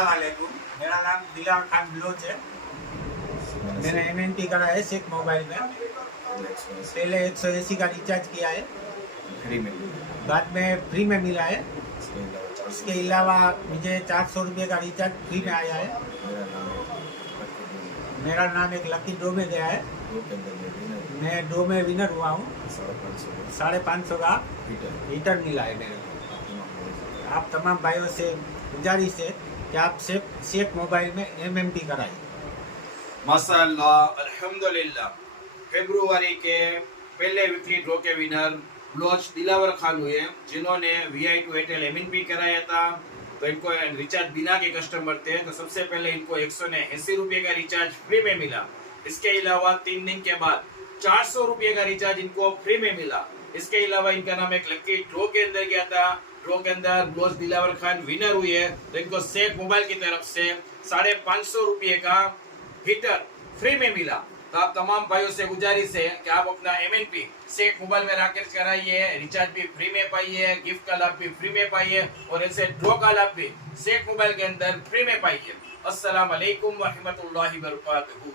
वालेकुम, मेरा नाम दिलावर खान बलोच है। मैंने एमएनपी करा है शेख मोबाइल में। पहले 180 का रिचार्ज किया है, फ्री में, बाद में फ्री में मिला है। इसके अलावा मुझे 400 रुपये का रिचार्ज फ्री में आया है। मेरा नाम एक लकी ड्रॉ में गया है। मैं ड्रॉ में विनर हुआ हूँ। 550 का हीटर मिला है मेरे को। आप तमाम भाइयों से गुजारिश है कि आप शेख मोबाइल में एमएमटी कराइए। माशाअल्लाह, अल्हम्दुलिल्लाह। फरवरी के पहले वीकली ड्रॉ के विनर बलोच दिलावर खान हुए, जिन्होंने VI2 एयरटेल एमएनपी कराया था। तो इनको रिचार्ज बिना के कस्टमर थे, तो सबसे पहले इनको 180 रुपये का रिचार्ज फ्री में मिला। इसके अलावा 3 दिन के बाद 400 रुपये का रिचार्ज इनको फ्री में मिला। इसके अलावा इनका नाम एक लकी ड्रॉ के अंदर गया था। ड्रॉ के अंदर बलोच दिलावर खान विनर हुए, तो इनको शेख मोबाइल की तरफ से 550 रुपये का हीटर फ्री में मिला। तो आप तमाम भाइयों से गुजारिश है कि आप अपना एमएनपी शेख मोबाइल में राकेट कराइए, रिचार्ज भी फ्री में पाइए, गिफ्ट का लाभ भी फ्री में पाइए और ऐसे ड्रॉ का लाभ भी शेख मोबाइल के अंदर फ्री में पाइए। अस्सलाम वालेकुम व रहमतुल्लाहि व बरकातहू।